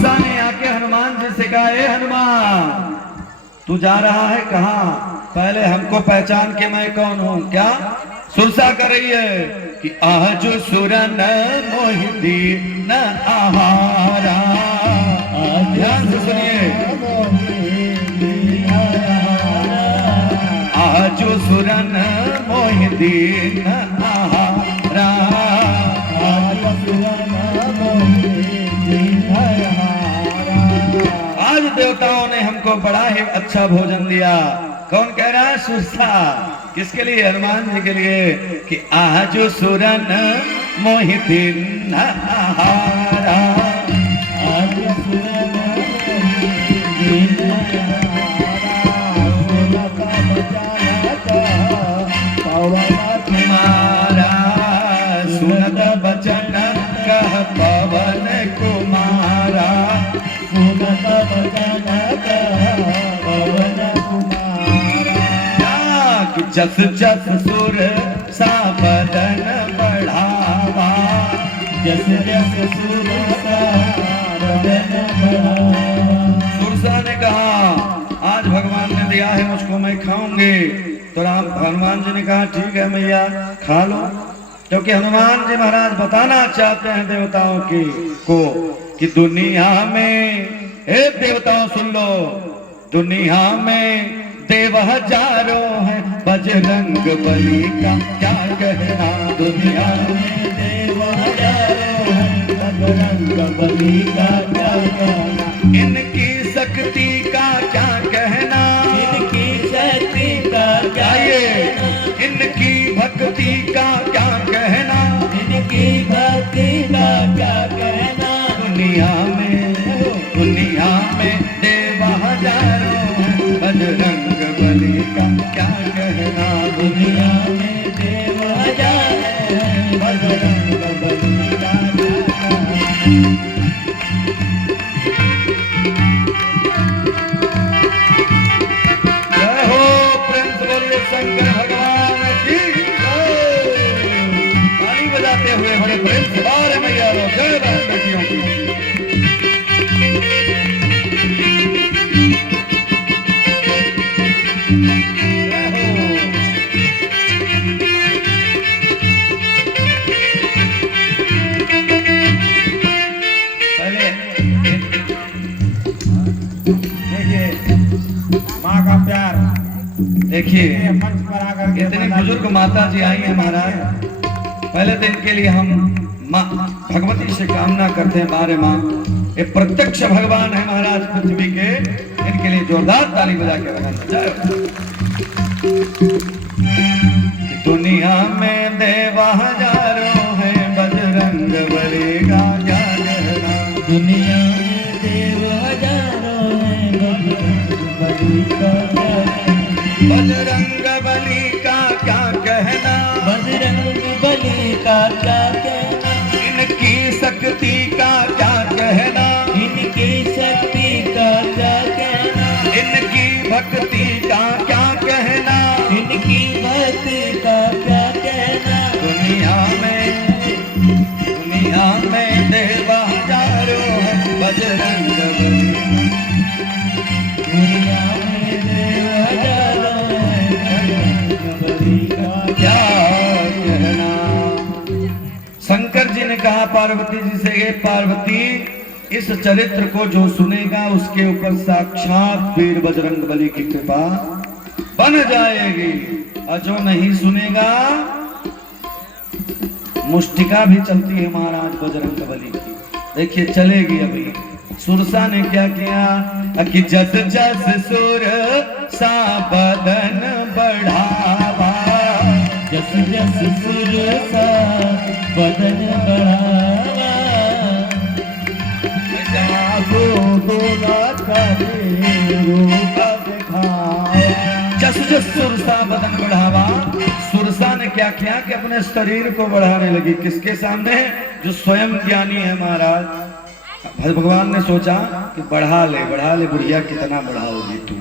सुरसा ने आके हनुमान जी से कहा, ए हनुमान तू जा रहा है कहाँ? पहले हमको पहचान के मैं कौन हूँ। क्या सुरसा कर रही है कि आज सुरन मोहिती न आहारा। ध्यान से सुनिए, आज सुरन मोहिती न आहारा। आज देवताओं ने हमको बड़ा ही अच्छा भोजन दिया। कौन कह रहा है? सुरसा। किसके लिए? हनुमान जी के लिए कि आज सुरन मोहितीन आहारा। आज सुरन मोहितीन तुम्हारा सुनत बचन कह पवन कुमारा। सुनत बचन कह पवन कुमारा। जस जस सुर सा बदन बढ़ावा। जस जस सुर सा बदन बढ़ावा। सुरसा ने कहा आज भगवान ने दिया है मुझको, मैं खाऊंगी। तो राम हनुमान जी ने कहा ठीक है मैया खा लो, क्योंकि हनुमान जी महाराज बताना चाहते हैं देवताओं को कि दुनिया में, हे देवताओं सुन लो, दुनिया में देव हजारों हैं, बजरंग बली का क्या कहना। दुनिया में देव हजारों हैं, बजरंग बली का क्या कहना। इनकी शक्ति का क्या कहना। इनकी शक्ति का क्या कहना। इनकी भक्ति का क्या कहना। इनकी भक्ति का क्या कहना। दुनिया में देव हजारों हैं, बजरंग बली का क्या कहना। दुनिया में देव हजारों हैं, बजरंग बली का क्या कहना। जय हो प्रेम से बोलिए शंकर भगवान की जय। ताली बजाते हुए बड़े प्रेम से बारे मैया रो जय बहन बेटियों की। माँ का प्यार देखिए, मंच पर आकर के इतनी बुजुर्ग माता जी आई हैं महाराज। पहले दिन के लिए हम माँ भगवती से कामना करते हैं। मारे माँ ये प्रत्यक्ष भगवान है महाराज पृथ्वी के, इनके लिए जोरदार ताली बजा के बजाना। दुनिया में देव हजारों हैं, बजरंग बली का क्या कहना। दुनिया में देव हजारों हैं, बजरंग बली का क्या कहना। बजरंग बली का क्या कहना। इनकी शक्ति का क्या कहना। इनकी शक्ति का क्या कहना। इनकी भक्ति का क्या कहना। इनकी भक्ति का क्या कहना। दुनिया में देव हजारों हैं, बजरंग बली। दुनिया में देव हजारों हैं, बजरंग बली का क्या कहना। शंकर जी ने कहा पार्वती जी से, ये पार्वती इस चरित्र को जो सुनेगा उसके ऊपर साक्षात वीर बजरंग बली की कृपा बन जाएगी, और जो नहीं सुनेगा मुष्टिका भी चलती है महाराज बजरंग बली की। देखिए चलेगी अभी। सुरसा ने क्या किया कि जस जस सुर सा बदन बढ़ावा। जस जस सुर सा बदन बढ़ावा। जस जस सुरसा बदन बढ़ावा। सुरसा ने क्या किया कि अपने शरीर को बढ़ाने लगी। किसके सामने? जो स्वयं ज्ञानी है महाराज। भगवान ने सोचा कि बढ़ा ले बुढ़िया, कितना बढ़ाओगी तू,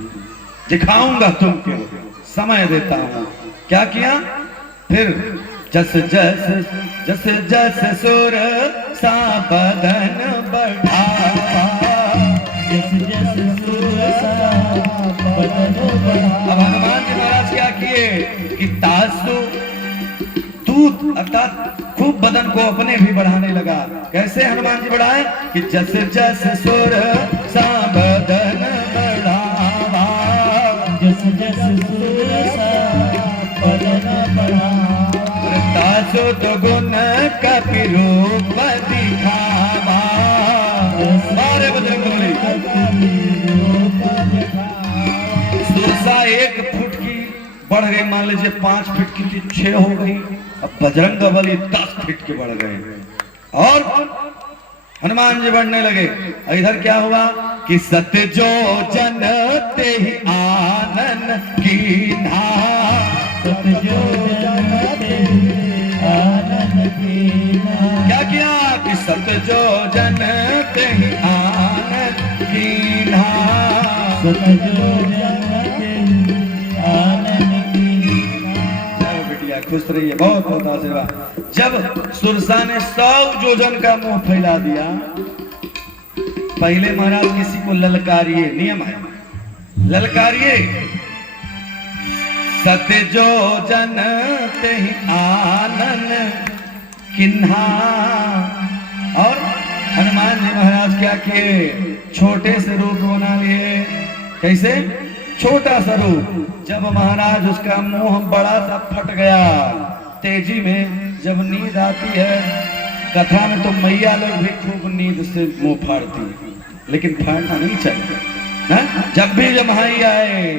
दिखाऊंगा तुमको, समय देता हूं। क्या किया फिर? जस जस सुर सा बदन बढ़ावा। जस जस सुरसा बदन बढ़ावा। अब हनुमान जी महाराज क्या किए कि तासु दूत अर्थात खूब बदन को अपने भी बढ़ाने लगा। कैसे हनुमान जी बढ़ाए कि जस जस सुर सा बदन बढ़ावा, जस जस सुर सा बदन बढ़ावा। तासु तो गुण कपि रूप दिखावा। सारे बजरंगबली सुरसा 1 फुट की बढ़ गई, मान लीजिए 5 फीट की थी 6 हो गई। अब बजरंगबली 10 फीट के बढ़ गए और हनुमान जी बढ़ने लगे। इधर क्या हुआ कि सत्य जो जन ते ही आनन कीन्हा, सत्य जो जन ते ही आनन कीन्हा। क्या किया कि सत्य जो जन ते ही आनन कीन्हा, सत्य जो जन ते ही आनन कीन्हा। बेटिया खुश रहिए, बहुत बहुत आशीर्वाद। जब सुरसा ने 100 योजन का मुंह फैला दिया, पहले महाराज किसी को ललकारिए, नियम है ललकारिए। सत्य जो जन ते ही आनन किन्हा। और हनुमान जी महाराज क्या किए, छोटे से रूप बना लिए। कैसे? छोटा सा रूप। जब महाराज उसका मुंह बड़ा सा फट गया, तेजी में जब नींद आती है, कथा में तो मैया लोग भी खूब नींद से मुंह फाड़ती, लेकिन फाड़ना नहीं चाहिए है? जब भी जमहाई आए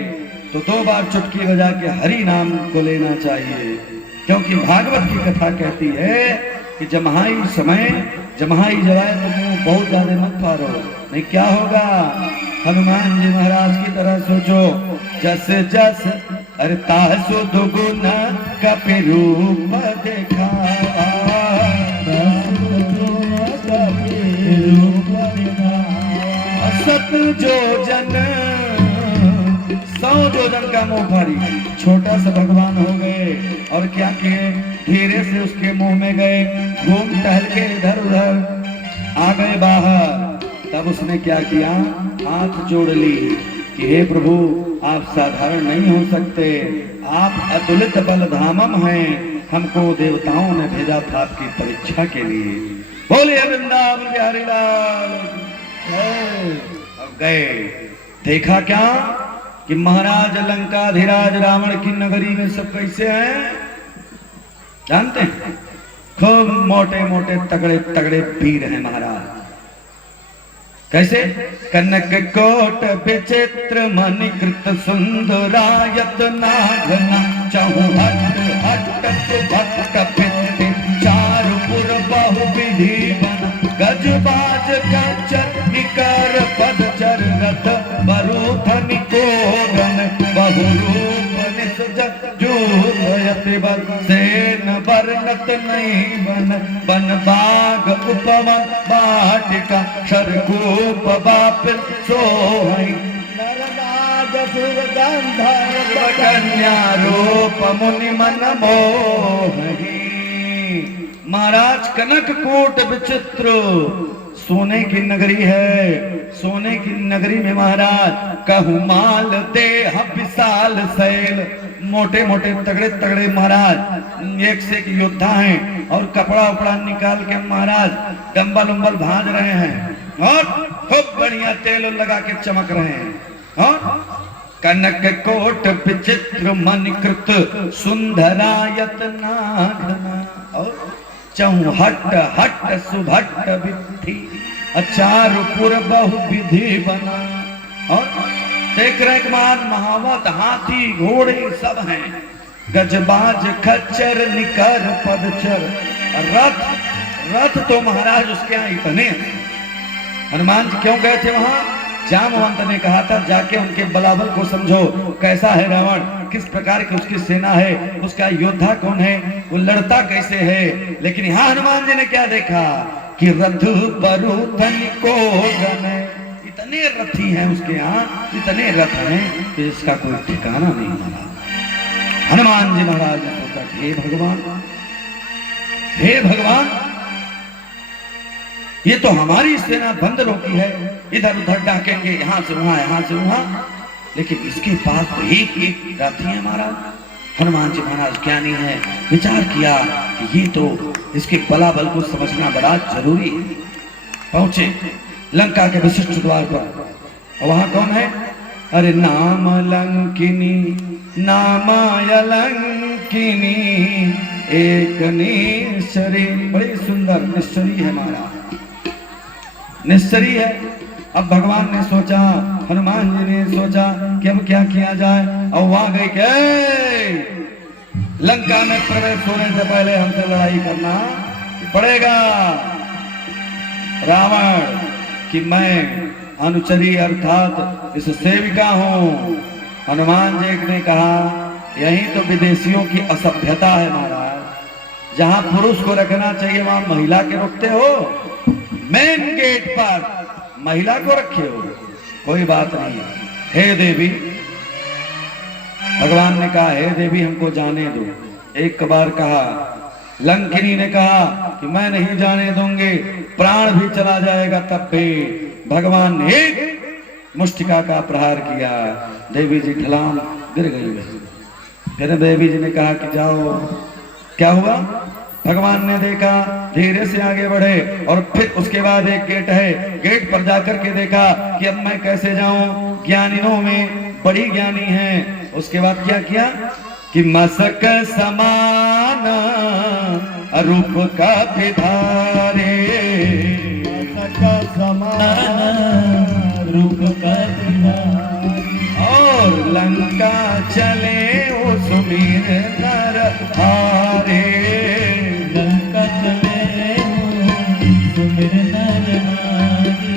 तो 2 बार चुटकी बजा के हरि नाम को लेना चाहिए, क्योंकि भागवत की कथा कहती है कि जमहाई समय जमहाई जलाए तो मुंह बहुत ज्यादा मत फाड़ो, नहीं क्या होगा। हनुमान जी महाराज की तरह सोचो, जस जस अरे तासु दुगुन कपि रूप दिखावा, सत जो जन 100 योजन का मुंह फाड़ी। छोटा सा भगवान हो गए और क्या किए, धीरे से उसके मुंह में गए, घूम टहल के इधर उधर आ गए बाहर। तब उसने क्या किया, हाथ जोड़ ली कि हे प्रभु आप साधारण नहीं हो सकते, आप अतुलित बलधामम हैं, हमको देवताओं ने भेजा था आपकी परीक्षा के लिए। बोलिए वृंदावन बिहारी लाल। अब गए, देखा क्या कि महाराज लंकाधिराज रावण की नगरी में सब कैसे हैं जानते हैं? खूब मोटे मोटे तगड़े तगड़े वीर हैं महाराज। कैसे? कनक कोट विचित्र मणिकृत सुंदरायत नागना चहु हट हट भक्त पित्ति चारु पुर बहु विधि बन गजबाज कंचन निकर पदचर रथ बरूथनि कोगन बहुरूप निसुज जूयति बल सेन वर्णत नहीं बन बन बाग उपवन बाटिका शरकूप बाप सोहई नरनाग सुर गंधर्व कन्या रूप मुनि मन मोहि। महाराज कनक कोट विचित्र सोने की नगरी है। सोने की नगरी में महाराज कहु माल देह विशाल शैल, मोटे मोटे तगड़े तगड़े महाराज एक से एक योद्धा हैं और कपड़ा उपड़ा निकाल के महाराज डंबल उम्बल भाज रहे हैं और खूब बढ़िया तेल लगा के चमक रहे हैं। और कनक कोट विचित्र मणिकृत सुंदरायत नागना और चौहट हट सुभट विधि अचारुपुर बहु विधि बना। और देख रहे महावत हाथी घोड़े सब हैं, गजबाज खच्चर निकर पदचर रथ रथ तो महाराज उसके यहाँ इतने हैं। हनुमान जी क्यों गए थे वहां? जामवंत ने कहा था जाके उनके बलाबल को समझो, कैसा है रावण, किस प्रकार की उसकी सेना है, उसका योद्धा कौन है, वो लड़ता कैसे है। लेकिन यहाँ हनुमान जी ने क्या देखा कि रथ बरूथन को गन, इतने रथी हैं उसके यहाँ, इतने रथ हैं कि इसका कोई ठिकाना नहीं मिला। हनुमान जी महाराज ने सोचा हे भगवान, हे भगवान, ये तो हमारी सेना बंदरों की है, इधर उधर डाकेंगे, यहाँ से वहां, यहाँ से वहां, लेकिन इसके पास तो एक एक रथ है हमारा। हनुमान जी महाराज ज्ञानी है, विचार किया कि ये तो इसके बलाबल को समझना बड़ा जरूरी है। पहुंचे लंका के विशिष्ट द्वार पर, और वहां कौन है? अरे नाम लंकिनी नामाय लंकिनी एक निश्चरी, बड़ी सुंदर निश्चरी है हमारा, निश्चरी है। अब भगवान ने सोचा, हनुमान जी ने सोचा कि अब क्या किया जाए, और वहां गए के लंका में प्रवेश होने से पहले हमसे लड़ाई करना पड़ेगा। रावण कि मैं अनुचरी अर्थात इस सेविका हूं। हनुमान जी ने कहा यही तो विदेशियों की असभ्यता है महाराज, जहां पुरुष को रखना चाहिए वहां महिला के रखते हो, मेन गेट पर महिला को रखे हो। कोई बात नहीं। हे देवी, भगवान ने कहा हे देवी हमको जाने दो। एक बार कहा, लंकिनी ने कहा कि मैं नहीं जाने दूंगी, प्राण भी चला जाएगा तब भी। भगवान ने एक मुष्टिका का प्रहार किया, देवी जी ढलान गिर गई। फिर देवी जी ने कहा कि जाओ। क्या हुआ? भगवान ने देखा, धीरे से आगे बढ़े, और फिर उसके बाद एक गेट है, गेट पर जाकर के देखा कि अब मैं कैसे जाऊं, ज्ञानियों में बड़ी ज्ञानी है। उसके बाद क्या किया कि मसक समान रूप का विधारे, मसक समान रूप का विधारे, और लंका चले वो सुमीर नर हारे, लंका चले वो सुमीर नर हारे।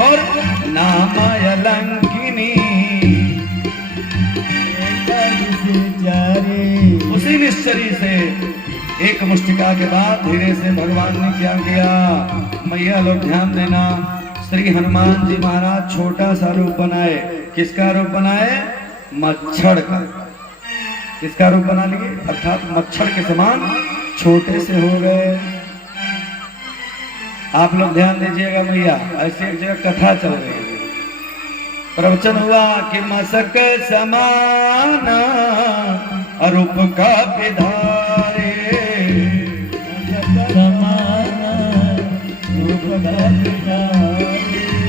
और नामाय लंकिनी उसी निश्चरी से एक मुष्टिका के बाद धीरे से भगवान ने क्या किया, मैया लोग ध्यान देना, श्री हनुमान जी महाराज छोटा सा रूप बनाए। किसका रूप बनाए? मच्छर का। किसका रूप बना लिए? अर्थात मच्छर के समान छोटे से हो गए। आप लोग ध्यान दीजिएगा, मैया ऐसी एक जगह कथा चल रही है, प्रवचन हुआ कि मसक समान रूप का विधारे, समान रूप का विधारे,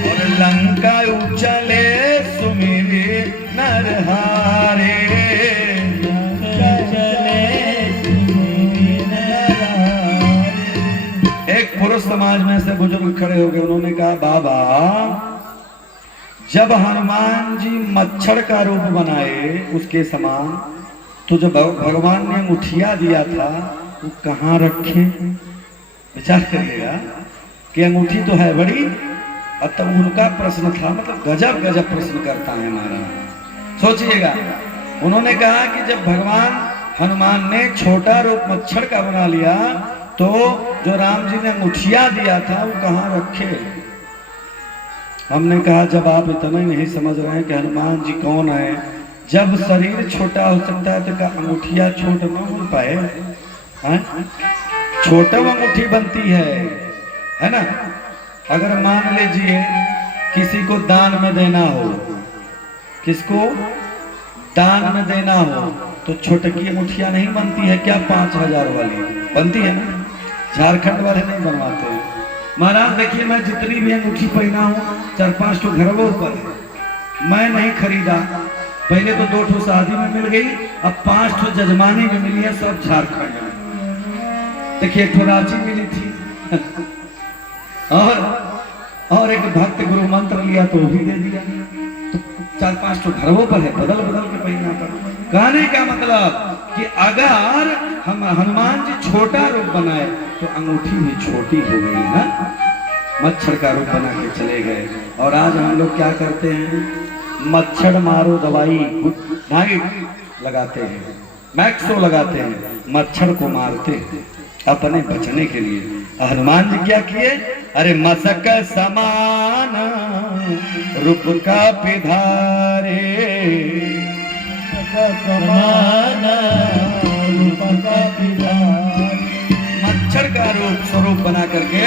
और लंका उचले सुमिरे नरहारे, लंका चले सुमिरे नरहारे। एक पुरुष समाज में से बुजुर्ग खड़े हो गए, उन्होंने कहा बाबा जब हनुमान जी मच्छर का रूप बनाए उसके समान, तो जब भगवान ने अंगूठिया दिया था वो कहाँ रखे? विचार करिएगा कि अंगूठी तो है बड़ी, और तब उनका प्रश्न था, मतलब गजब गजब प्रश्न करता है हमारा। सोचिएगा, उन्होंने कहा कि जब भगवान हनुमान ने छोटा रूप मच्छर का बना लिया, तो जो राम जी ने अंगूठिया दिया था वो कहाँ रखे? हमने कहा जब आप इतना ही नहीं समझ रहे हैं कि हनुमान जी कौन है, जब शरीर छोटा हो सकता है तो क्या अंगूठिया छोटा न हो पाए? छोटा अंगूठी बनती है ना। अगर मान लीजिए किसी को दान में देना हो, किसको दान में देना हो, तो छोटकी अंगूठिया नहीं बनती है क्या? 5000 वाली बनती है ना, झारखंड वाले नहीं बनवाते हैं। महाराज देखिए, मैं जितनी भी अंगूठी पहना हूँ 4-5 ठो घरों पर है, मैं नहीं खरीदा। पहले तो 2 ठो शादी में मिल गई, अब 5 ठो जजमानी में मिली है, सब झारखंड में। देखिए एक ठो रांची मिली थी और एक भक्त गुरु मंत्र लिया तो भी दे दिया। तो 4-5 ठो घरों पर है, बदल बदल के पहना कर। कहने का मतलब कि अगर हम हनुमान जी छोटा रूप बनाए तो अंगूठी भी छोटी हो गई ना, मच्छर का रूप बना के चले गए। और आज हम लोग क्या करते हैं? मच्छर मारो दवाई नाइट लगाते हैं, मैक्सो लगाते हैं, मच्छर को मारते हैं अपने बचने के लिए। हनुमान जी क्या किए? अरे मसक समान रूप का विधारे, समान रूप का विधारे, अक्षर का रूप स्वरूप बना करके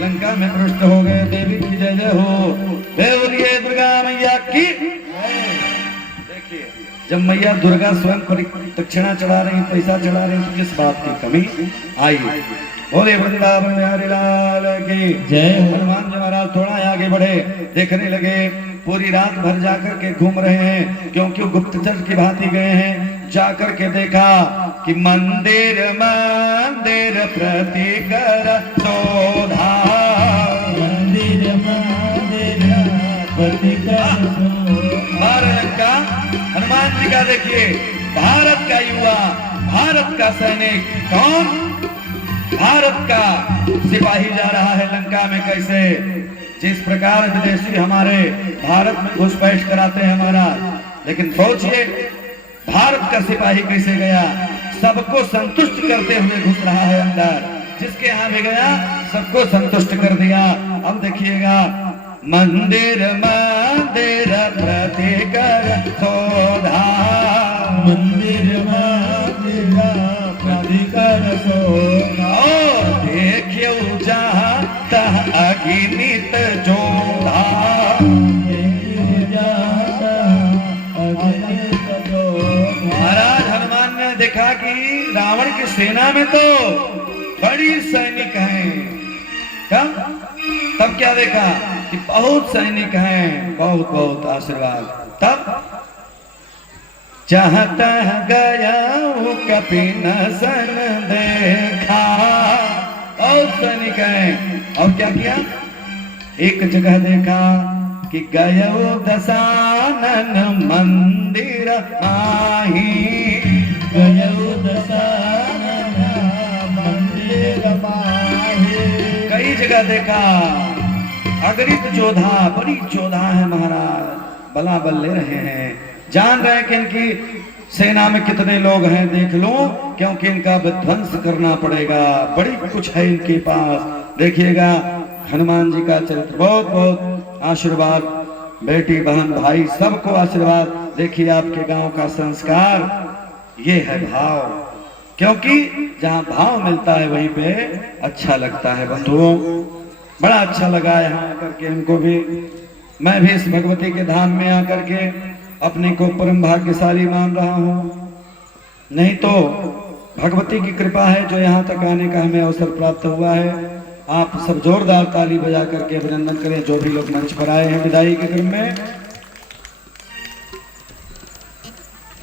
लंका में प्रविष्ट हो गए। देवी की जय जय हो। बोलिए दुर्गा मैया की। देखिए जब मैया दुर्गा स्वयं दक्षिणा चढ़ा रही, पैसा चढ़ा रही, तो किस बात की कमी आई। बोले वृंदावन बिहारी लाल की जय। हनुमान जी महाराज थोड़ा आगे बढ़े, देखने लगे। पूरी रात भर जाकर के घूम रहे हैं, क्योंकि गुप्तचर की भांति गए हैं। जाकर के देखा कि मंदिर मंदिर प्रति कर शोधा, मंदिर मंदिर प्रति कर शोधा। लंका हनुमान जी का देखिए, भारत का युवा, भारत का सैनिक, कौन? भारत का सिपाही जा रहा है लंका में। कैसे? जिस प्रकार विदेशी हमारे भारत में घुसपैठ कराते हैं हमारा, लेकिन सोचिए भारत का सिपाही कैसे गया, सबको संतुष्ट करते हुए घुस रहा है अंदर। जिसके यहाँ भी गया सबको संतुष्ट कर दिया। अब देखिएगा, मंदिर मंदिर प्रति कर शोधा, मंदिर मंदिर प्रति कर शोधा। देखियो जहाँ तह अगिनित जोधा, महाराज हनुमान ने देखा कि रावण की सेना में तो बड़ी सैनिक हैं। तब क्या देखा कि बहुत सैनिक हैं, बहुत बहुत आशीर्वाद। तब चाहता गया कपिनसन देखा, और सैनिक हैं। और क्या किया? एक जगह देखा कि गयो दशानन मंदिर माही, गयो दशानन मंदिर माही। कई जगह देखा। अगणित जोधा, बड़ी जोधा है महाराज, बला बल ले रहे हैं। जान रहे हैं कि इनकी सेना में कितने लोग हैं, देख लो, क्योंकि इनका विध्वंस करना पड़ेगा। बड़ी कुछ है इनके पास। देखिएगा हनुमान जी का चरित्र, बहुत बहुत आशीर्वाद। बेटी बहन भाई सबको आशीर्वाद। देखिए आपके गांव का संस्कार, ये है भाव, क्योंकि जहां भाव मिलता है वहीं पे अच्छा लगता है। बंधुओं बड़ा अच्छा लगा यहाँ आकर के हमको भी। मैं भी इस भगवती के धाम में आकर के अपने को परम भाग्यशाली मान रहा हूँ। नहीं तो भगवती की कृपा है जो यहाँ तक आने का हमें अवसर प्राप्त हुआ है। आप सब जोरदार ताली बजा करके अभिनंदन करें जो भी लोग मंच पर आए हैं विदाई के क्रम में।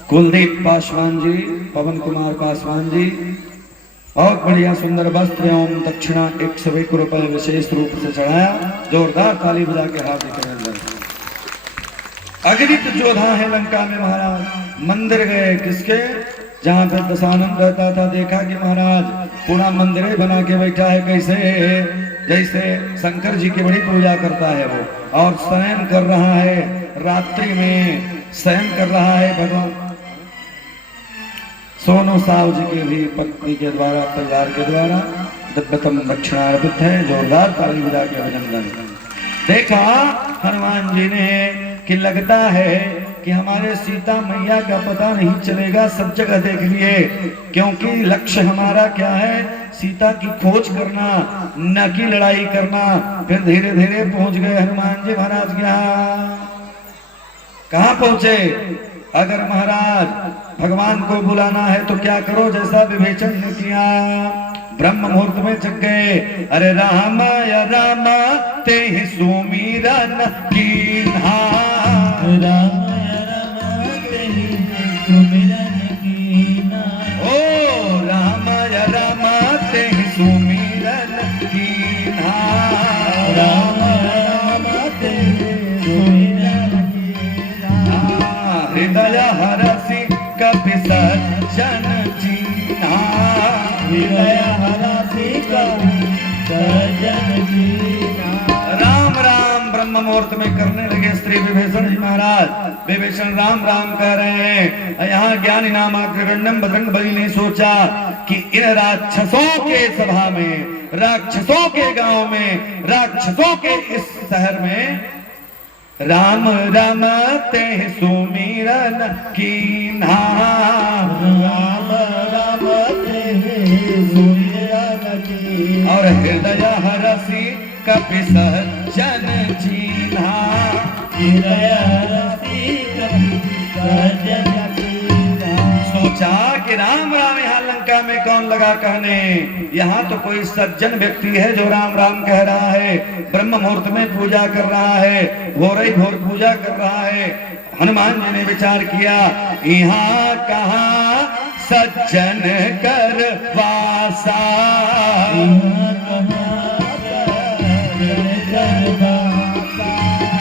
कुलदीप पासवान जी, पवन कुमार पासवान जी, बहुत बढ़िया सुंदर वस्त्र एवं दक्षिणा 101 रुपए विशेष रूप से चढ़ाया। जोरदार ताली बजा के हार्दिक अभिनंदन। अगणित जोधा है लंका में महाराज। मंदिर गए किसके? जहाँ पर दशानन रहता था। देखा कि महाराज पूरा मंदिर बना के बैठा है। कैसे? जैसे शंकर जी की बड़ी पूजा करता है वो, और शयन कर रहा है, रात्रि में शयन कर रहा है भगवान। सोनू साहु जी के भी पत्नी के द्वारा, परिवार के द्वारा दिव्यतम दक्षिणा अर्पित है। जोरदार ताली बजा के अभिनंदन। देखा हनुमान जी ने कि लगता है कि हमारे सीता मैया का पता नहीं चलेगा, सब जगह देख लिए, क्योंकि लक्ष्य हमारा क्या है? सीता की खोज करना, न की लड़ाई करना। फिर धीरे धीरे पहुंच गए हनुमान जी महाराज के यहाँ। कहाँ पहुंचे? अगर महाराज भगवान को बुलाना है तो क्या करो? जैसा विभीषण ने किया, ब्रह्म मुहूर्त में जग गए। अरे राम या राम ते ही सुमिरन कीन्हा, राम या राम ते ही सुमिरन कीन्हा। ओ राम या राम ते ही सुमिरन कीन्हा, राम या राम ते ही सुमिरन कीन्हा। हृदय हरसि कपि सज्जन चीन्हा, हृदय हरसि कपि सज्जन चीन्हा। राम राम ब्रह्म मुहूर्त में करने लगे श्री विभीषण जी महाराज। विभीषण राम राम कह रहे हैं। यहाँ ज्ञानी नाम अग्रगण्यम बजरंग बली ने सोचा कि इन राक्षसों के सभा में, राक्षसों के गांव में, राक्षसों के इस शहर में राम राम ते सुमिरन कीन्हा, राम राम ते सुमिरन कीन्हा। और हृदय हरसी कपि सज्जन चीन्हा। हृदय हरसी कपि सज्जन चीन्हा। सोचा कि राम राम यहाँ लंका में कौन लगा कहने, यहाँ तो कोई सज्जन व्यक्ति है जो राम राम कह रहा है, ब्रह्म मुहूर्त में पूजा कर रहा है, भोर ही भोर पूजा कर रहा है। हनुमान जी ने विचार किया, यहाँ कहाँ सज्जन कर वासा,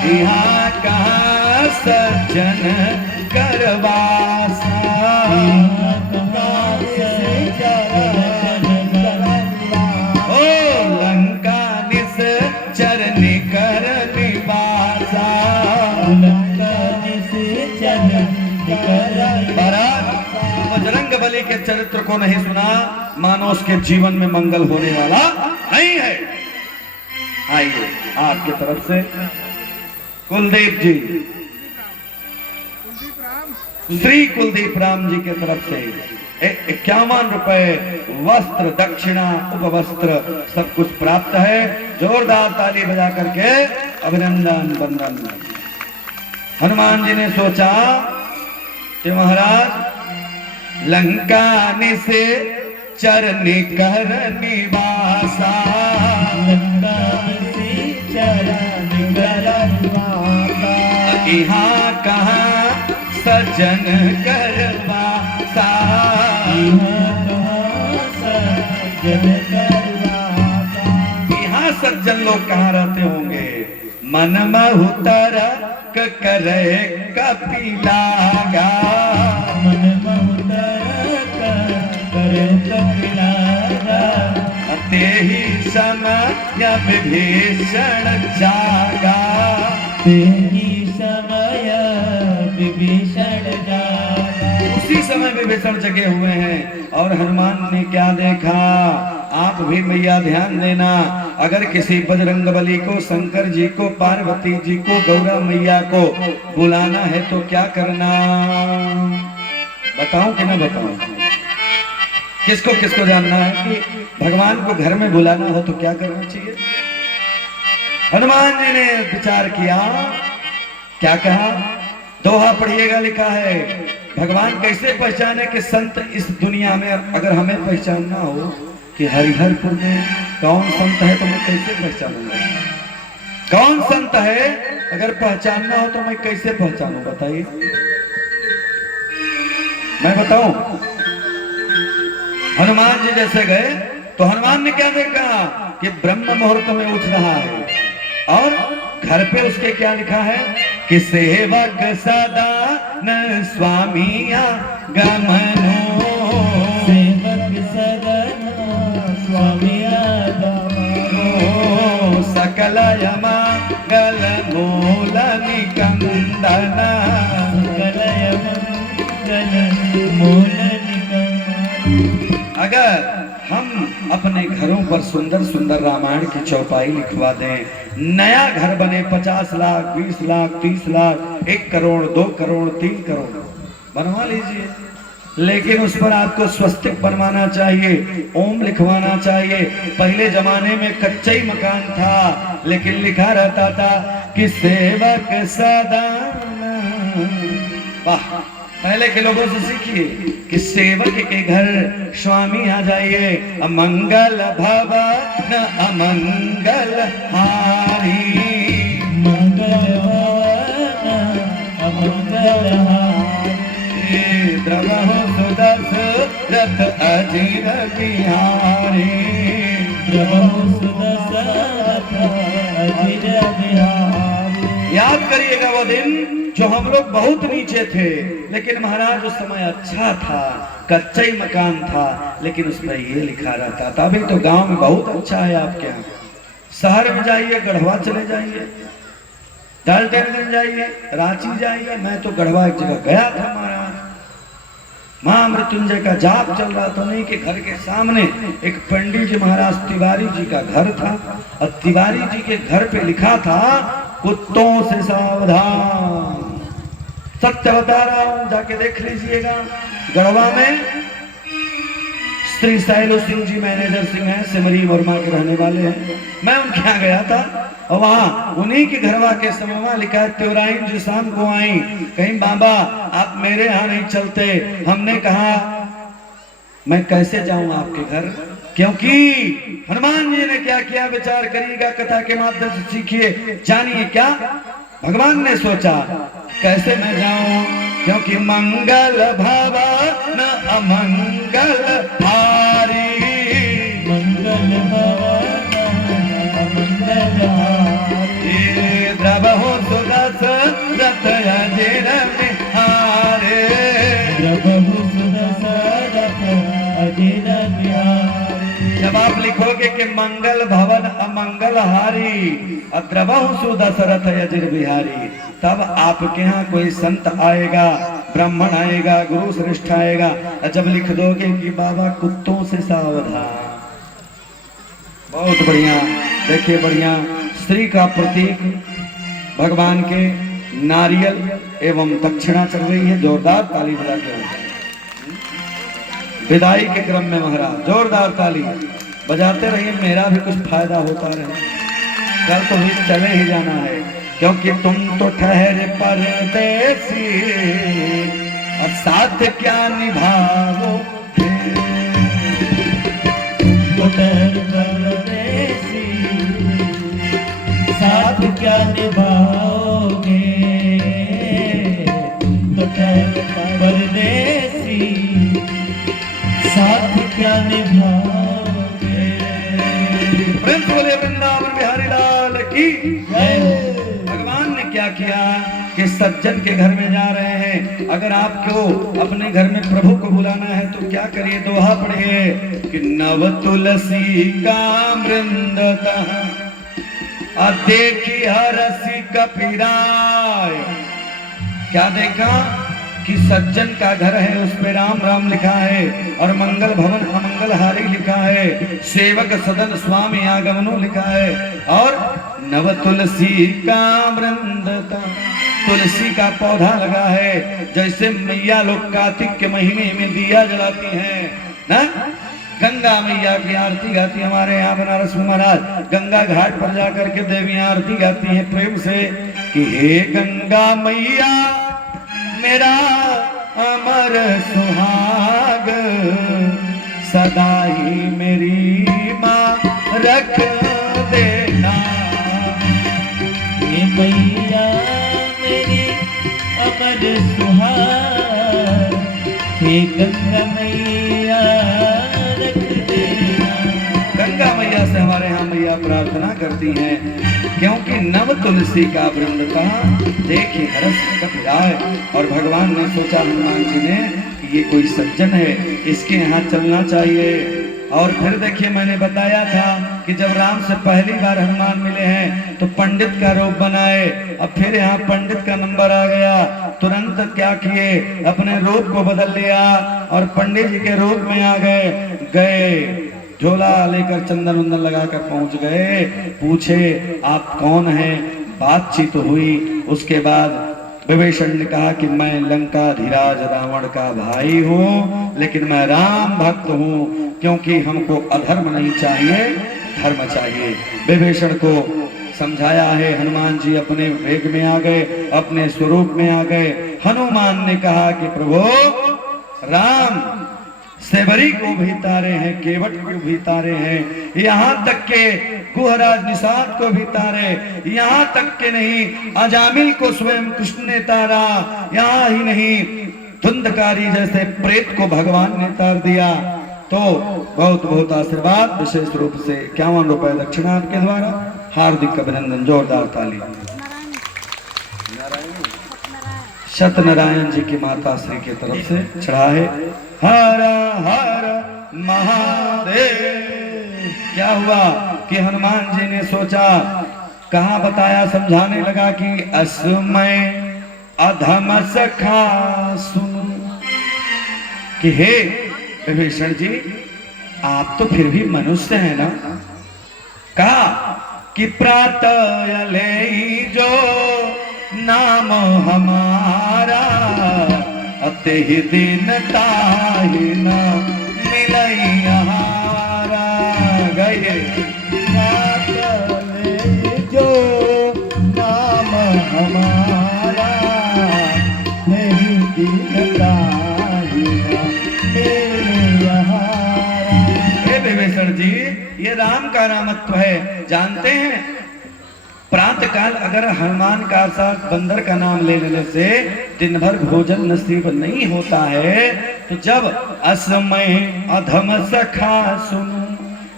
यहाँ कहाँ सज्जन कर वासा। ओ लंका निस चरनी कर निवासा। बजरंग बली के चरित्र को नहीं सुना, मानो उसके जीवन में मंगल होने वाला नहीं है। आइए आपकी तरफ से कुलदीप जी, श्री कुलदीप राम जी की तरफ से 51 रुपए वस्त्र दक्षिणा उपवस्त्र सब कुछ प्राप्त है। जोरदार ताली बजा करके अभिनंदन वंदन। हनुमान जी ने सोचा कि महाराज लंका से चरनी कर निवासा, यहाँ कहाँ सज्जन करवासा, यहाँ सज्जन लोग कहाँ रहते होंगे। मन महुतर करे कपिलागा, मन महुतर करे कपिलागा। ते ही समय विभीषण जागा, ते ही समय विभीषण जागा। उसी समय विभीषण जगे हुए हैं। और हनुमान ने क्या देखा, आप भी मैया ध्यान देना, अगर किसी बजरंग बली को, शंकर जी को, पार्वती जी को, गौरा मैया को बुलाना है तो क्या करना, बताऊं कि ना बताऊं? किसको किसको जानना है कि भगवान को घर में बुलाना हो तो क्या करना चाहिए? हनुमान जी ने विचार किया, क्या कहा, दोहा पढ़िएगा, लिखा है भगवान कैसे पहचाने कि संत इस दुनिया में, अगर हमें पहचानना हो कि हरिहरपुर में कौन संत है तो मैं कैसे पहचानूंगा? कौन संत है अगर पहचानना हो तो मैं कैसे पहचानूं, बताइए। मैं बताऊं, हनुमान जी जैसे गए तो हनुमान ने क्या देखा कि ब्रह्म मुहूर्त में उठ रहा है और घर पे उसके क्या लिखा है कि सेवक सदा न स्वामिया गमनो, सेवक सदा स्वामिया गमनो। सकल यमंगल मूल निकंदना, सकल यमंगल मूल निकंदना। अगर हम अपने घरों पर सुंदर सुंदर रामायण की चौपाई लिखवा दें, नया घर बने 50 लाख 20 लाख 30 लाख 1 करोड़ 2 करोड़ 3 करोड़ बनवा लीजिए, लेकिन उस पर आपको स्वस्तिक बनवाना चाहिए, ओम लिखवाना चाहिए। पहले जमाने में कच्चा ही मकान था, लेकिन लिखा रहता था कि सेवक सदा। वाह, पहले के लोगों से सीखिए कि सेवक के घर स्वामी आ जाइए, अमंगल भवन अमंगल हारी, मंगल भवन अमंगल हारी। द्रवहु सुदशरथ अजीर बिहारी, द्रवहु सुदशरथ अजीर बिहारी। याद करिएगा वो दिन जो हम लोग बहुत नीचे थे, लेकिन महाराज उस समय अच्छा था, कच्चा ही मकान था, लेकिन उस पर ये लिखा रहता था। अभी तो गांव में बहुत अच्छा है आपके यहाँ, शहर में जाइए, गढ़वा चले जाइए, डाल्टनगंज जाइए, रांची जाइए। मैं तो गढ़वा एक जगह गया था महाराज, मां मृत्युंजय का जाप चल रहा था, नहीं कि घर के सामने एक पंडित जी महाराज तिवारी जी का घर था, और तिवारी जी के घर पे लिखा था कुत्तों से सावधान। सत्य बता रहा हूं, जाके देख लीजिएगा। गढ़वा में श्री सैलो सिंह जी मैनेजर सिंह हैं, सिमरी वर्मा के रहने वाले हैं। मैं उनके यहाँ गया था और वहाँ उन्हीं के घरवा के समय लिखा है त्योराइन जी शाम को आई, कहीं बाबा आप मेरे यहाँ नहीं चलते। हमने कहा मैं कैसे जाऊं आपके घर, क्योंकि हनुमान जी ने क्या किया विचार करिएगा, कथा के माध्यम से सीखिए जानिए। क्या भगवान ने सोचा कैसे मैं जाऊं, क्योंकि मंगल भवन अमंगल हारी, मंगल भवन अमंगल हारी, द्रवहु सुदशरथ अजिर बिहारे, द्रवहु सुदशरथ अजिर बिहारे। जब आप लिखोगे कि मंगल भवन अमंगल हारी द्रवहु सुदशरथ अजिर बिहारी, तब आपके यहाँ कोई संत आएगा, ब्राह्मण आएगा, गुरु श्रेष्ठ आएगा। जब लिख दोगे कि बाबा कुत्तों से सावधान, बहुत बढ़िया। देखिए बढ़िया, स्त्री का प्रतीक भगवान के नारियल एवं दक्षिणा चल रही है। जोरदार ताली बजा के विदाई के क्रम में महाराज जोरदार ताली बजाते रहिए, मेरा भी कुछ फायदा होता रहे। कल तो भी चले ही जाना है, क्योंकि तुम तो ठहरे परदेसी और साथ क्या निभाओगे, तुम तो ठहरे परदेसी साथ क्या निभाओगे, तुम तो ठहरे परदेसी साथ क्या निभाओगे। प्रेम से बोले वृंदावन बिहारी लाल की जय। भगवान ने क्या किया कि सज्जन के घर में जा रहे हैं, अगर आपको अपने घर में प्रभु को बुलाना है तो क्या करिए, दोहा पढ़िए कि नव तुलसी का मृंदतः देखी हरसी कपिराय। क्या देखा कि सज्जन का घर है, उस पे राम राम लिखा है और मंगल भवन अमंगल हारी लिखा है, सेवक सदन स्वामी आगमनो लिखा है, और नव तुलसी का वृंदता, तुलसी का पौधा लगा है। जैसे मैया लोग कार्तिक के महीने में दिया जलाती हैं ना, गंगा मैया की आरती गाती, हमारे यहाँ बनारस में महाराज गंगा घाट पर जाकर के देवी आरती गाती हैं प्रेम से कि हे गंगा मैया मेरा अमर सुहाग, सदा ही मेरी माँ रख देना। हे मैया मेरी अमर सुहाग, हे गंगा मैया रख देना। गंगा मैया से हमारे यहाँ मैया प्रार्थना करती हैं, क्योंकि नव तुलसी का वृंदता देखिए हरस कपिराय। और भगवान ने सोचा हनुमान जी ने कि ये कोई सज्जन है, इसके यहाँ चलना चाहिए। और फिर देखिए मैंने बताया था कि जब राम से पहली बार हनुमान मिले हैं तो पंडित का रूप बनाए, अब फिर यहाँ पंडित का नंबर आ गया, तुरंत क्या किए अपने रूप को बदल लिया और पंडित जी के रूप में आ गए झोला लेकर चंदन वंदन लगाकर पहुंच गए। पूछे आप कौन हैं, बातचीत हुई। उसके बाद विभीषण ने कहा कि मैं लंकाधिराज रावण का भाई हूँ, लेकिन मैं राम भक्त हूँ, क्योंकि हमको अधर्म नहीं चाहिए, धर्म चाहिए। विभीषण को समझाया है, हनुमान जी अपने वेग में आ गए, अपने स्वरूप में आ गए। हनुमान ने कहा कि प्रभु राम सेवरी को भी तारे हैं, केवट को भी तारे हैं, यहाँ तक के गुहराज निषाद को भी तारे, यहाँ तक के नहीं अजामिल को स्वयं कृष्ण ने तारा, यहाँ ही नहीं धुंधकारी जैसे प्रेत को भगवान ने तार दिया। तो बहुत बहुत आशीर्वाद, विशेष रूप से 51 रुपए दक्षिणा के द्वारा हार्दिक अभिनंदन, जोरदार ताली। सत्यनारायण जी की माता श्री की तरफ से चढ़ा है। हर हर महादेव। क्या हुआ कि हनुमान जी ने सोचा, कहा बताया, समझाने लगा कि असमय अधम सखा सुन, कि हे विभीषण जी आप तो फिर भी मनुष्य हैं ना। कहा कि प्रातः ले जो नाम हमारा, अते ही दिन ताहि न मिलैया हमारा नहीं दीनता विभीषण जी, ये राम का रामत्व है, जानते हैं? प्रातः काल अगर हनुमान का साथ बंदर का नाम ले लेने से दिन भर भोजन नसीब नहीं होता है, तो जब असमय अधम सखा सुनूं,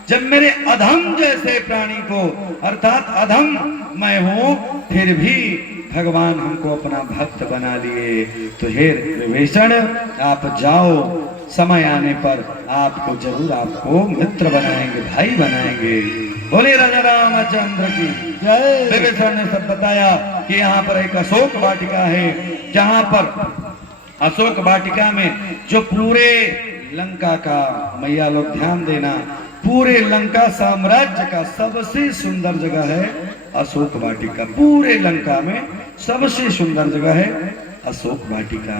जब मेरे अधम जैसे प्राणी को अर्थात अधम मैं हूं, फिर भी भगवान हमको अपना भक्त बना लिए, तो हे विभीषण आप जाओ, समय आने पर आपको जरूर आपको मित्र बनाएंगे, भाई बनाएंगे। बोले राजा रामचंद्र की जय। विभीषण ने सब बताया कि यहाँ पर एक अशोक वाटिका है, जहाँ पर अशोक वाटिका में जो पूरे लंका का, मैया लोग ध्यान देना, पूरे लंका साम्राज्य का सबसे सुंदर जगह है अशोक वाटिका। पूरे लंका में सबसे सुंदर जगह है अशोक वाटिका,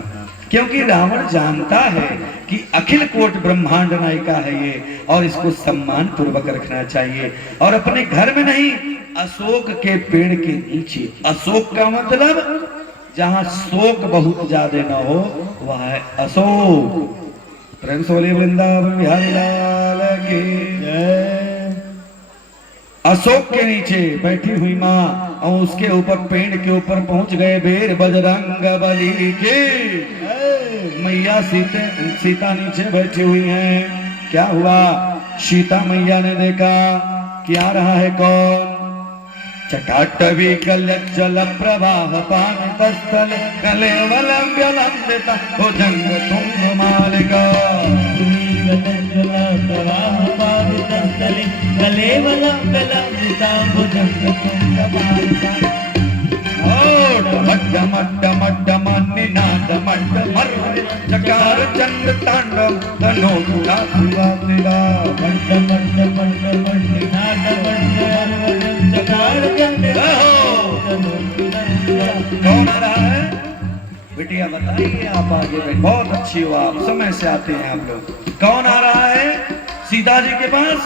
क्योंकि रावण जानता है कि अखिल कोट ब्रह्मांड नायिका है ये, और इसको सम्मान पूर्वक रखना चाहिए, और अपने घर में नहीं, अशोक के पेड़ के नीचे। अशोक का मतलब जहां शोक बहुत ज्यादा न हो, वह है अशोक। प्रेम से बोलिए वृंदावन बिहारी लाल की जय। अशोक के नीचे बैठी हुई माँ, और उसके ऊपर पेड़ के ऊपर पहुंच गए वीर बजरंग बली के। मैया सीता नीचे बैठी हुई हैं। क्या हुआ? सीता मैया ने देखा कि आ रहा है कौन? चटाटवी जल प्रवाह पानित स्थल कलेवलम व्यलंबिता भुजंग तुंग मालिका। जल प्रवाह पानित स्थल कलेवलम व्यलंबिता भुजंग तुंग मालिका। चकार चंद तांडव तनो तुला शिवा कौन आ रहा है? बिटिया बताइए, आप आगे बैठ, बहुत अच्छी हो आप, समय से आते हैं आप लोग। कौन आ रहा है सीता जी के पास?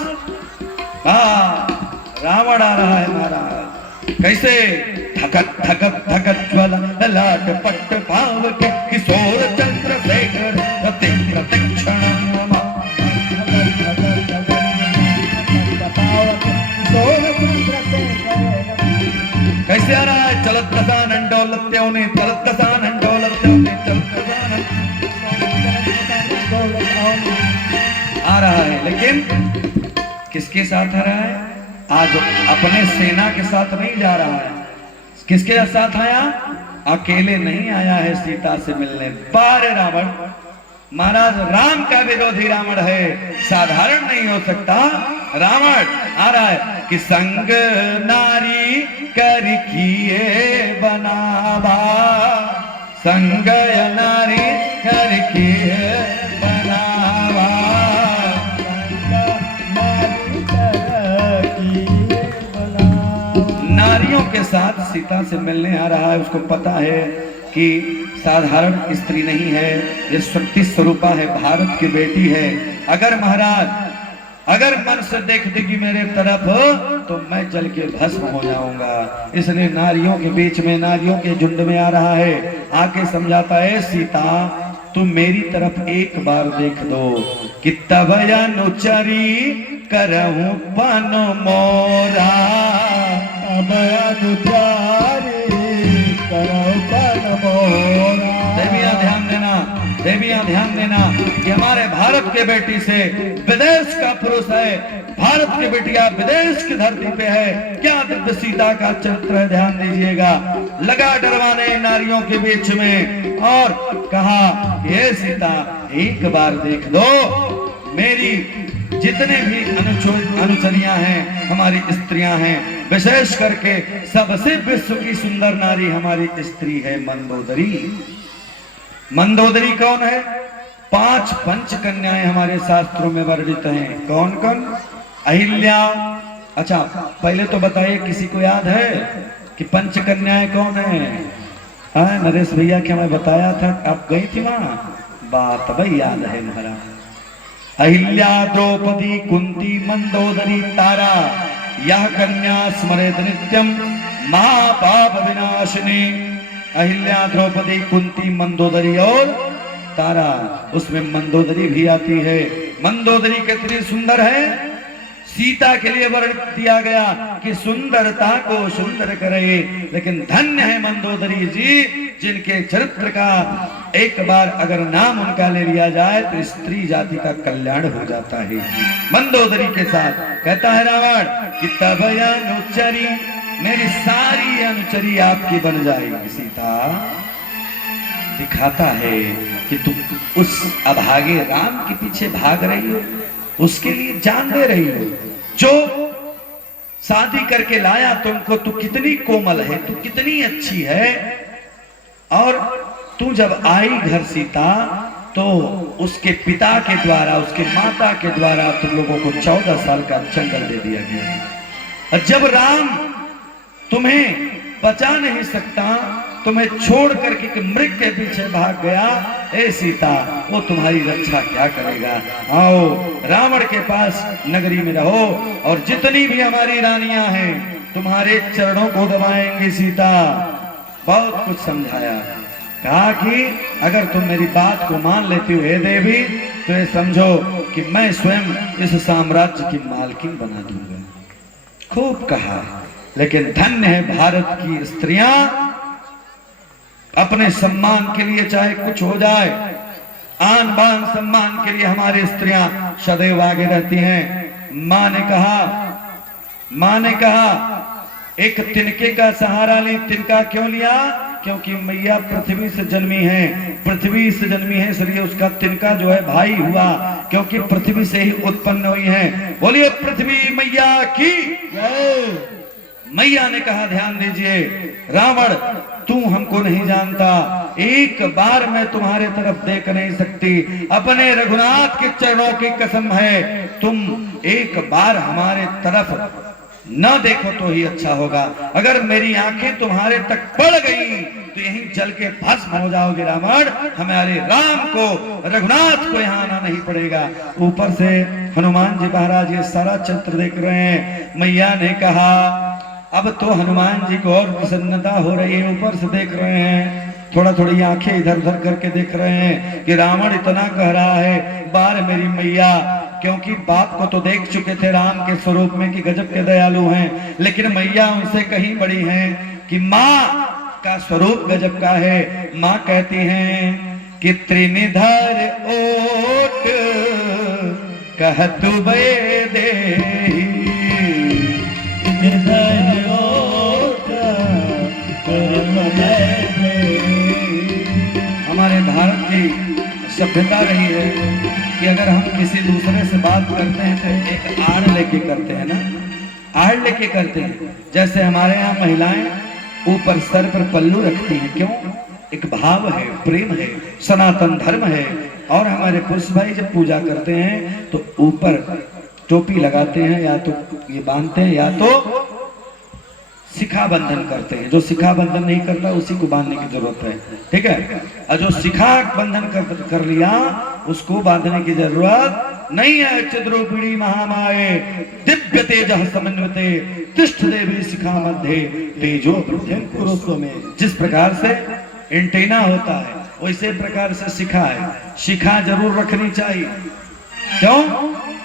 हाँ, रावण आ रहा है महाराज। कैसे? थकत थकत थकत ज्वल लाट पट्ट पाव के किशोर चंद्रशेखर रति प्रतिक्षण। कैसे आ रहा है? चलत कसान डोलत्यों चलत कसान डोलत्यों आ रहा है, लेकिन किसके साथ आ रहा है? आज अपने सेना के साथ नहीं जा रहा है। किसके साथ आया? अकेले नहीं आया है सीता से मिलने। बारे रावण महाराज, राम का विरोधी रावण है, साधारण नहीं हो सकता। रावण आ रहा है कि संग नारी कर किए बनावा, संग नारी कर किए बनावा। नारियों के साथ सीता से मिलने आ रहा है। उसको पता है कि साधारण स्त्री नहीं है, ये शक्ति स्वरूपा है, भारत की बेटी है। अगर महाराज अगर मन से देख देगी मेरे तरफ तो मैं जल के भस्म हो जाऊंगा। इसलिए नारियों के बीच में, नारियों के झुंड में आ रहा है। आके समझाता है, सीता तुम मेरी तरफ एक बार देख दो कि तब अनुचरी करहूं पन मोरा, तब अनुचरी करहूं पन मोरा। देवियां ध्यान देना, देवियां ध्यान देना, कि हमारे भारत के बेटी से विदेश का पुरुष है, भारत की बेटियां विदेश की धरती पे है। क्या दिव्य सीता का चरित्र है, ध्यान दीजिएगा। लगा डरवाने नारियों के बीच में और कहा, ये सीता एक बार देख लो, मेरी जितने भी अनुचरियां हैं, हमारी स्त्रियां हैं, विशेष करके सबसे विश्व की सुंदर नारी हमारी स्त्री है मंदोदरी। मंदोदरी कौन है? 5 पंच कन्याएं हमारे शास्त्रों में वर्णित हैं। कौन कौन? अहिल्या। अच्छा, पहले तो बताइए, किसी को याद है कि पंच कन्याएं कौन है? हाँ, नरेश भैया क्या मैं बताया था, आप गई थी वहां? बात भाई याद है महाराज। अहिल्या, द्रौपदी, कुंती, मंदोदरी, तारा। यह कन्या स्मरेत नित्यम महापाप विनाशिनी अहिल्या, द्रौपदी, कुंती, मंदोदरी और तारा। उसमें मंदोदरी भी आती है। मंदोदरी कितनी सुंदर है। सीता के लिए वर्ण दिया गया कि सुंदरता को सुंदर करे, लेकिन धन्य है मंदोदरी जी जिनके चरित्र का एक बार अगर नाम उनका ले लिया जाए तो स्त्री जाति का कल्याण हो जाता है। मंदोदरी के साथ कहता है रावण कि तब अनुचरी, मेरी सारी अनुचरी आपकी बन जाएगी। सीता दिखाता है कि तुम उस अभागे राम के पीछे भाग रही हो, उसके लिए जान दे रही हो, जो शादी करके लाया तुमको, तू कितनी कोमल है, तू कितनी अच्छी है। और तू जब आई घर सीता तो उसके पिता के द्वारा, उसके माता के द्वारा तुम लोगों को 14 साल का जंगल दे दिया गया। और जब राम तुम्हें बचा नहीं सकता, तुम्हें छोड़ करके कि मृग के पीछे भाग गया, ए सीता वो तुम्हारी रक्षा क्या करेगा। आओ रावण के पास नगरी में रहो और जितनी भी हमारी रानियां हैं तुम्हारे चरणों को दबाएंगी। सीता बहुत कुछ समझाया, कहा कि अगर तुम मेरी बात को मान लेती हो हे देवी, तो ये समझो कि मैं स्वयं इस साम्राज्य की मालकिन बना दूंगा। खूब कहा, लेकिन धन्य है भारत की स्त्रियां, अपने सम्मान के लिए चाहे कुछ हो जाए, आन बान सम्मान के लिए हमारी स्त्रियां सदैव आगे रहती हैं। मां ने कहा एक तिनके का सहारा ली। तिनका क्यों लिया? क्योंकि मैया पृथ्वी से जन्मी है, पृथ्वी से जन्मी है, इसलिए उसका तिनका जो है भाई हुआ, क्योंकि पृथ्वी से ही उत्पन्न हुई है। बोलिए पृथ्वी मैया की। मैया ने कहा ध्यान दीजिए रावण, तू हमको नहीं जानता, एक बार मैं तुम्हारे तरफ देख नहीं सकती, अपने रघुनाथ के चरणों की कसम है, तुम एक बार हमारे तरफ न देखो तो ही अच्छा होगा। अगर मेरी आंखें तुम्हारे तक पड़ गई तो यहीं जल के भस्म हो जाओगे रावण। हमारे राम को, रघुनाथ को यहाँ आना नहीं पड़ेगा। ऊपर से हनुमान जी महाराज ये सारा चित्र देख रहे हैं। मैया ने कहा अब तो हनुमान जी को और प्रसन्नता हो रही है, ऊपर से देख रहे हैं, थोड़ा थोड़ी आंखें इधर उधर करके देख रहे हैं कि रावण इतना कह रहा है बार मेरी मैया, क्योंकि बाप को तो देख चुके थे राम के स्वरूप में कि गजब के दयालु हैं, लेकिन मैया उनसे कहीं बड़ी हैं कि माँ का स्वरूप गजब का है। माँ कहती हैं कि त्रिनिधर ओट कहतु बे देहि, हमारे भारत की सभ्यता रही है कि अगर हम किसी दूसरे से बात करते हैं तो एक आड़ लेके करते हैं ना, आड़ लेके करते हैं। जैसे हमारे यहाँ महिलाएं ऊपर सर पर पल्लू रखती हैं, क्यों? एक भाव है, प्रेम है, सनातन धर्म है। और हमारे पुरुष भाई जब पूजा करते हैं तो ऊपर टोपी लगाते हैं, या तो ये बांधते हैं या तो शिखा बंधन करते हैं। जो शिखा बंधन नहीं करता उसी को बांधने की जरूरत है, ठीक है। और जो शिखा बंधन कर लिया उसको बांधने की जरूरत नहीं है। चिद्रूपिणी महामाये दिव्य तेज समन्विते तिष्ठ देवी शिखा मध्य तेजो पुरुषों में। जिस प्रकार से एंटीना होता है वैसे प्रकार से शिखा है। शिखा जरूर रखनी चाहिए, क्यों?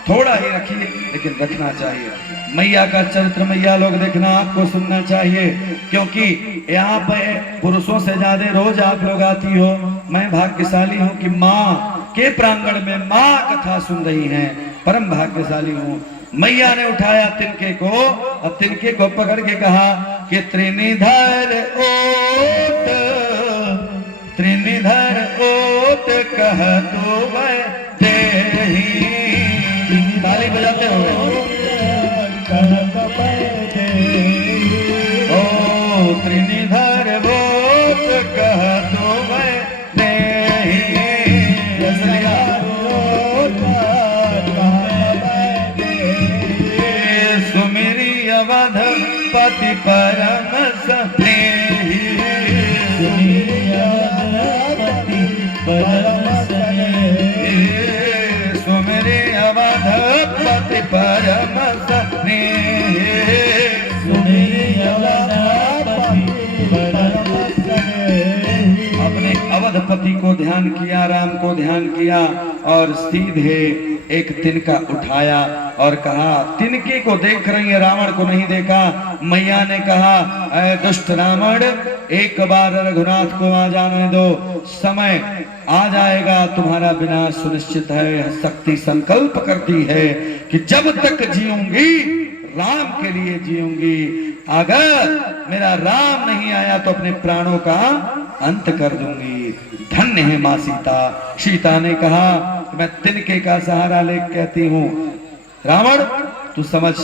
थोड़ा ही रखिए लेकिन रखना चाहिए। मैया का चरित्र मैया लोग देखना, आपको सुनना चाहिए, क्योंकि यहाँ पे पुरुषों से ज्यादा रोज आप लोग आती हो। मैं भाग्यशाली हूँ कि माँ के प्रांगण में माँ कथा सुन रही हैं, परम भाग्यशाली हूँ। मैया ने उठाया तिनके को और तिनके को पकड़ के कहा कि त्रिनिधर ओट, त्रिनिधर ओट कह तो देहि। ताली बजाते हुए ओ त्रिनिधर ओट कह तो देहि। सुमिरी अवध पति परम स्नेही, सुमिरी अवध पति परम स्नेही, सुमिरी अवध ग्रहण किया और सीधे एक तिनका उठाया और कहा, तिनके को देख रही है, रावण को नहीं देखा। मैया ने कहा, ऐ दुष्ट रावण, एक बार रघुनाथ को आ जाने दो, समय आ जाएगा, तुम्हारा विनाश सुनिश्चित है। शक्ति संकल्प करती है कि जब तक जीऊंगी राम के लिए जीऊंगी, अगर मेरा राम नहीं आया तो अपने प्राणों का अंत कर दूंगी। धन्य है मां सीता। सीता ने कहा, मैं तिनके का सहारा ले कहती हूं, रावण तू समझ।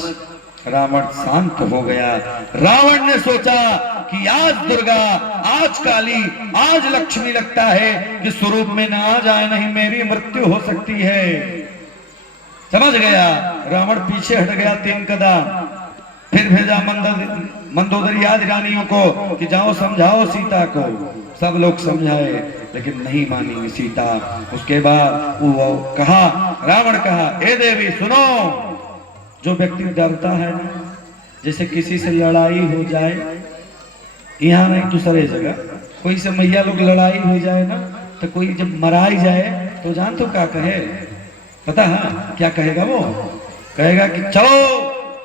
रावण शांत हो गया। रावण ने सोचा कि आज दुर्गा, आज काली, आज लक्ष्मी लगता है कि स्वरूप में ना आ जाए, नहीं मेरी मृत्यु हो सकती है। समझ गया। रावण पीछे हट गया 3 कदम। फिर भेजा मंदोदरी आदि रानियों को कि जाओ समझाओ सीता को। सब लोग समझाए लेकिन नहीं मानी सीता। उसके बाद वो कहा, रावण कहा, ए देवी सुनो, जो व्यक्ति डरता है ना, जैसे किसी से लड़ाई हो जाए, यहाँ नहीं दूसरे जगह कोई से मैया लोग लड़ाई हो जाए ना, तो कोई जब मराई जाए तो जान तो क्या कहे, पता है क्या कहेगा? वो कहेगा कि चलो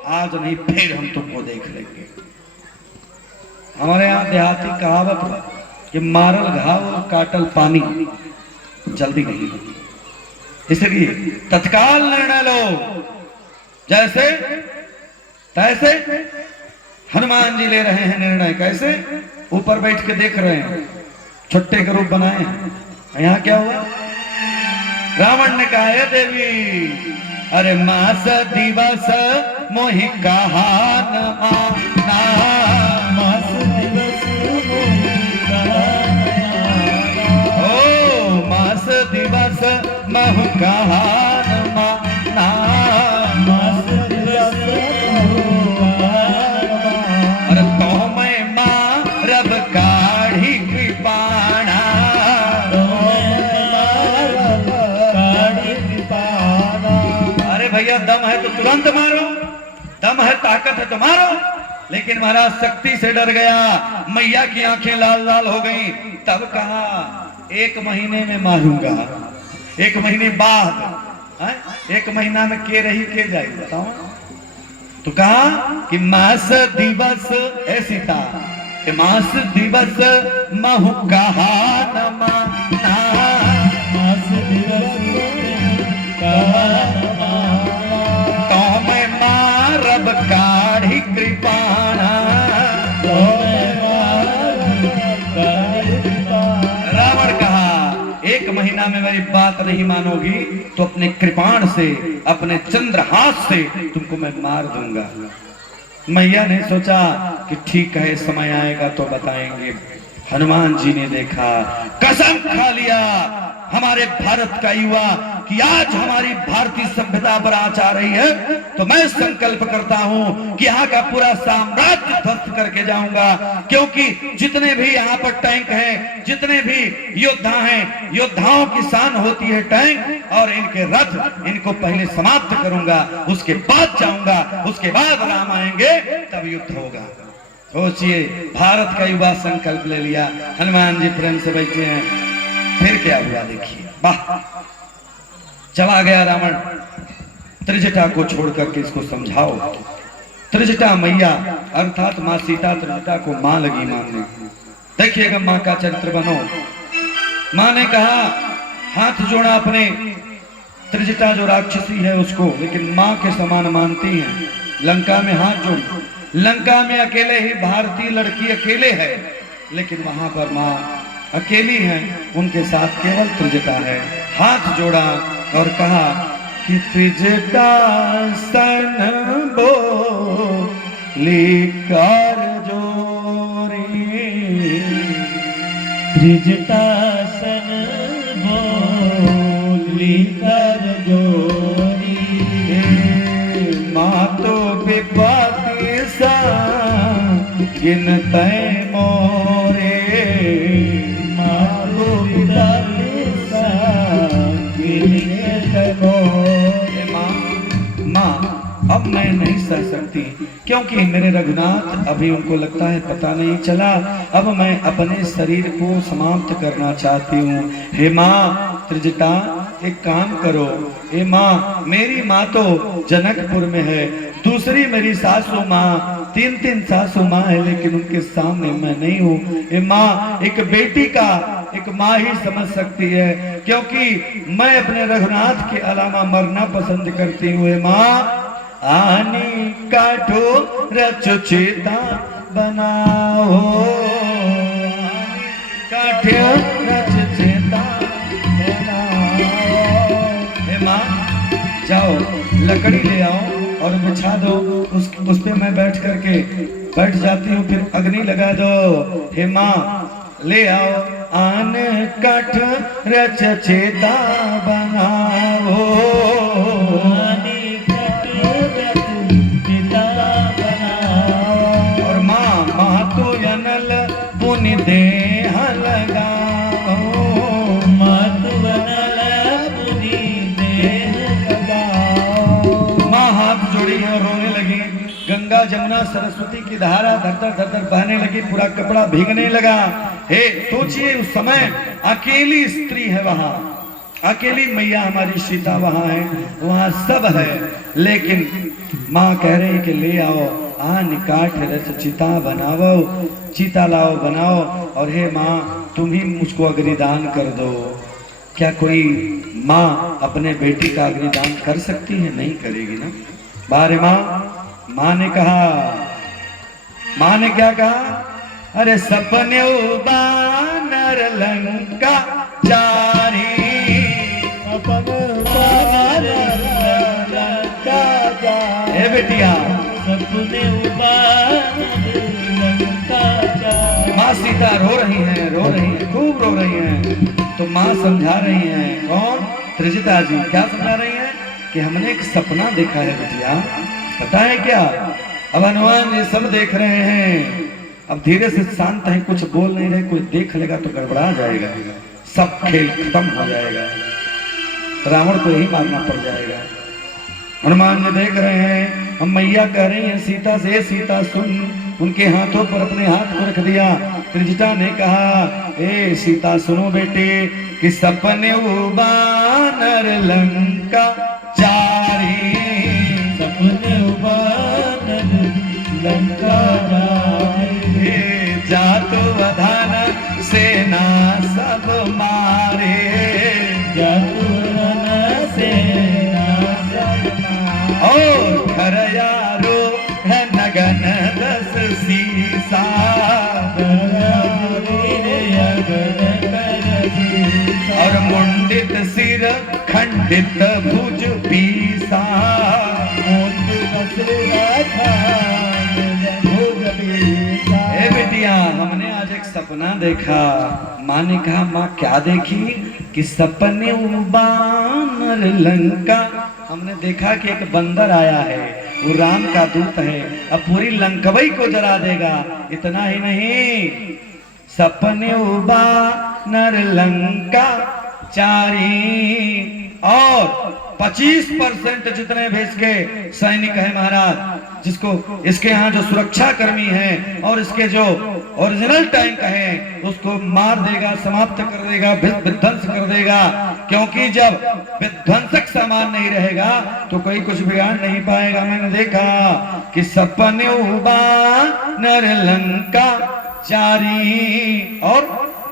आज नहीं फिर हम तुमको देख लेंगे। हमारे यहाँ देहाती कहावत है कि मारल घाव काटल पानी जल्दी नहीं होती, इसलिए तत्काल निर्णय लो। जैसे तैसे हनुमान जी ले रहे हैं निर्णय। कैसे? ऊपर बैठ के देख रहे हैं, छुट्टे के रूप बनाए हैं। यहाँ क्या हुआ? रावण ने कहा, हे देवी, अरे मास दिवस मोहि कहा न माना, मास दिवस मोहि कहा न, ओ मास दिवस मोहि कहा न माना, मास दिवस मोहि कहा न माना, अरे तो मैं मारब काढ़ी कृपाणा, भैया दम है तो तुरंत मारो, दम है ताकत है तो मारो। लेकिन महाराज शक्ति से डर गया। मैया की आंखें लाल लाल हो गईं। तब कहा, 1 महीने में मारूंगा। 1 महीने बाद, 1 महीना में के रही के जाएगी बताओ। तो कहा कि मास दिवस, ऐ सीता, मास दिवस महु कहा न माना, मास दिवस कहा न माना, तो मैं मारब काढ़ी कृपाणा, तो मैं मारब काढ़ी कृपाणा। रावण कहा, 1 महीना में मेरी बात नहीं मानोगी तो अपने कृपाण से, अपने चंद्रहास से तुमको मैं मार दूंगा। मैया ने सोचा कि ठीक है, समय आएगा तो बताएंगे। हनुमान जी ने देखा, कसम खा लिया हमारे भारत का युवा कि आज हमारी भारतीय सभ्यता पर आँच आ रही है तो मैं संकल्प करता हूं कि यहाँ का पूरा साम्राज्य ध्वस्त करके जाऊंगा। क्योंकि जितने भी यहाँ पर टैंक हैं, जितने भी योद्धा हैं, योद्धाओं की शान होती है टैंक और इनके रथ, इनको पहले समाप्त करूंगा, उसके बाद जाऊंगा, उसके बाद राम आएंगे तब युद्ध होगा। सोचिए, भारत का युवा संकल्प ले लिया। हनुमान जी प्रेम से बैठे हैं। फिर क्या हुआ देखिए, वाह। चला गया रावण। त्रिजटा को छोड़ करके इसको समझाओ। त्रिजटा मैया अर्थात माँ सीता त्रिजटा को मां लगी मानने। देखिएगा माँ का चरित्र बनो। माँ ने कहा, हाथ जोड़ा अपने त्रिजटा जो राक्षसी है उसको, लेकिन माँ के समान मानती हैं। लंका में हाथ जोड़ी। लंका में अकेले ही भारतीय लड़की अकेले है, लेकिन वहां पर माँ अकेली है, उनके साथ केवल त्रिजटा है। हाथ जोड़ा और कहा कि त्रिजटा सन बोली कर जोरी, त्रिजटा सन बोली कर जोरी, माँ तो विपत्ति सा गिनते मोरे, माँ अब मैं नहीं सह सकती, क्योंकि मेरे रघुनाथ अभी उनको लगता है पता नहीं चला। अब मैं अपने शरीर को समाप्त करना चाहती हूँ। हे माँ, त्रिजटा एक काम करो, ए माँ मेरी माँ तो जनकपुर में है, दूसरी मेरी सासू माँ, तीन सासू माँ है, लेकिन उनके सामने मैं नहीं हूँ। ए माँ एक बेटी का एक माँ ही समझ सकती है, क्योंकि मैं अपने रघुनाथ के अलावा मरना पसंद करती हूँ। ए माँ आनी काटो रचुचिता बनाओ, काठो रचुचिता बनाओ। हे माँ जाओ लकड़ी ले आओ और बिछा दो, उस पे मैं बैठ जाती हूँ, फिर अग्नि लगा दो। हे माँ ले आओ आन काठ रचुचिता बनाओ, पुनि देह लगाओ, मातु बनल पुनि देह लगाओ। माँ हाथ जोड़ी और रोने लगी। गंगा जमुना सरस्वती की धारा धर धर बहने लगी, पूरा कपड़ा भीगने लगा। हे सोचिए उस समय अकेली स्त्री है वहां, अकेली मैया हमारी सीता वहां है, वहां सब है, लेकिन माँ कह रही है कि ले आओ आन काठ रच चिता बनाओ, चिता लाओ बनाओ, और हे माँ तुम ही मुझको अग्निदान कर दो। क्या कोई माँ अपने बेटी का अग्निदान कर सकती है? नहीं करेगी ना। बारे माँ ने कहा, माँ ने क्या कहा? अरे सपने बानर लंका जारी, हे बेटिया सपने माँ सीता रो रही हैं, खूब रो रही हैं। तो माँ समझा रही हैं, कौन? त्रिजटा जी। क्या समझा रही हैं? कि हमने एक सपना देखा है बेटिया, पता है क्या? अब हनुमान ये सब देख रहे हैं, अब धीरे से शांत है, कुछ बोल नहीं रहे, कोई देख लेगा तो गड़बड़ा जाएगा, सब खेल खत्म हो जाएगा, रावण को ही मारना पड़ जाएगा। हनुमान जी देख रहे हैं, हम मैया कह रही हैं सीता से, सीता सुन। उनके हाथों पर अपने हाथ को रख दिया। त्रिजटा ने कहा, ए सीता सुनो बेटे, कि सपने बानर लंका जारी, सपने बानर लंका जारी, जातु वधान सेना सब मारे, जातु वधान सेना सब मारे, और खरयारो है नगन दस सीसा, और मुंडित सिर खंडित भुज पीसा, ए बेटिया हमने आज एक सपना देखा। माँ ने कहा, माँ क्या देखी? कि सपने बानर लंका, हमने देखा कि एक बंदर आया है, वो राम का दूत है, अब पूरी लंकवई को जला देगा। इतना ही नहीं, सपने बानर लंका चारी, और 25% जितने भी इसके सैनिक हैं महाराज, जिसको इसके यहाँ जो सुरक्षा कर्मी हैं और इसके जो ओरिजिनल टैंक हैं, उसको मार देगा, समाप्त कर देगा, विध्वंस कर देगा। क्योंकि जब विध्वंसक सामान नहीं रहेगा तो कोई कुछ बिगाड़ नहीं पाएगा। मैंने देखा कि सपने बानर लंका चारी, और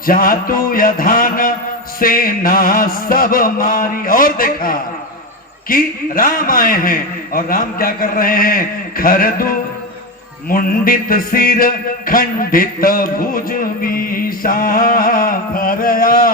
जातु यधान सेना सब मारी। और देखा कि राम आए हैं, और राम क्या कर रहे हैं? खरदू मुंडित सिर खंडित भुज बीसा, खरया